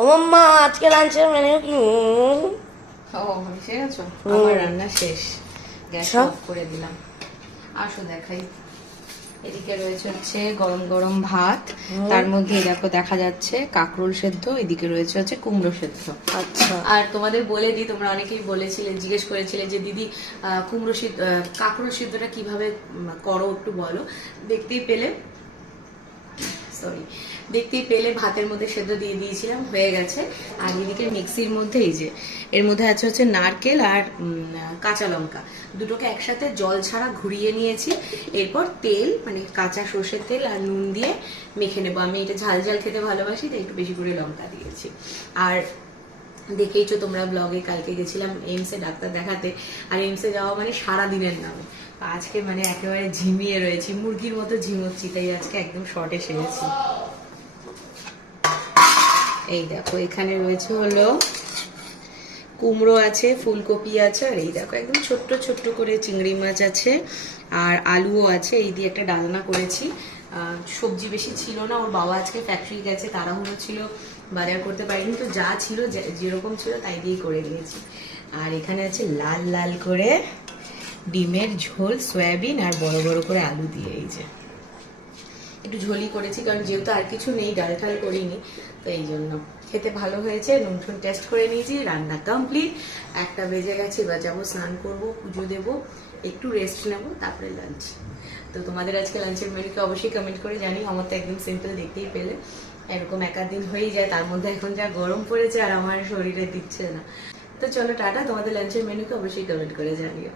ও মাম্মা আজকে লাঞ্চের মেনু কি? এসে গেছো? আমার রান্না শেষ, গ্যাস সব? অফ করে দিলাম। আসো দেখাই। এদিকে রয়েছে হচ্ছে গরম গরম ভাত, তার মধ্যে দেখো দেখা যাচ্ছে কাঁকরোল সেদ্ধ, এদিকে রয়েছে হচ্ছে কুমড়ো সেদ্ধ। আচ্ছা। আর তোমাদের বলে দিই, তোমরা অনেকেই বলেছিলে, জিজ্ঞেস করেছিলে যে দিদি কুমড়ো সিদ্ধ কাঁকরোল সিদ্ধটা কিভাবে করো একটু বলো। দেখতেই পেলে দেখতেই পেলে ভাতের মধ্যে সেদ্ধ দিয়ে দিয়েছিলাম, হয়ে গেছে। আর এদিকে মিক্সির মধ্যে এই যে এর মধ্যে আছে হচ্ছে নারকেল আর কাঁচা লঙ্কা, দুটোকে একসাথে জল ছাড়া ঘুরিয়ে নিয়েছি। এরপর তেল মানে কাঁচা সর্ষের তেল আর নুন দিয়ে মেখে নেবো। আমি এটা ঝাল ঝাল খেতে ভালোবাসি, তাই একটু বেশি করে লঙ্কা দিয়েছি। আর দেখেইছো তোমরা ব্লগে, কালকে গেছিলাম এইমসে ডাক্তার দেখাতে। আর এইমসে যাওয়া মানে সারা দিনের নামে। আজকে মানে একেবারে ঝিমিয়ে রয়েছি, মুরগির মতো ঝিমোচ্ছি, তাই আজকে একদম শর্টে সেরেছি। এই দেখো এখানে রয়েছে হলো কুমড়ো আছে, ফুলকপি আছে, আর এই দেখো একদম ছোট্ট ছোট্ট করে চিংড়ি মাছ আছে, আর আলুও আছে। এই দিয়ে একটা ডালনা করেছি। সবজি বেশি ছিল না, ওর বাবা আজকে ফ্যাক্টরি গেছে, তাড়াহুড়ো ছিল, বাজার করতে পারিনি, তো যা ছিল যেরকম ছিল তাই দিয়েই করে দিয়েছি। আর এখানে আছে লাল লাল করে ডিমের ঝোল, সয়াবিন আর বড় বড় করে আলু দিয়ে। এই যে একটু ঝোলই করেছি, কারণ যেহেতু আর কিছু নেই, ডাল ঠাল করিনি, তো এই জন্য। খেতে ভালো হয়েছে, নুন টুন টেস্ট করে নিয়েছি, রান্না কমপ্লিট। 1টা বেজে গেছে, এবার যাবো স্নান করবো, পুজো দেবো, একটু রেস্ট নেবো, তারপরে লাঞ্চ। তো তোমাদের আজকে লাঞ্চের মেনুকে অবশ্যই কমেন্ট করে জানিও। আমার তো একদম সিম্পল, দেখতেই পেলে এরকম একাধ দিন হয়েই যায়, তার মধ্যে এখন যা গরম পড়েছে আর আমার শরীরে দিচ্ছে না। তো চলো টাটা, তোমাদের লাঞ্চের মেনুকে অবশ্যই কমেন্ট করে জানিও।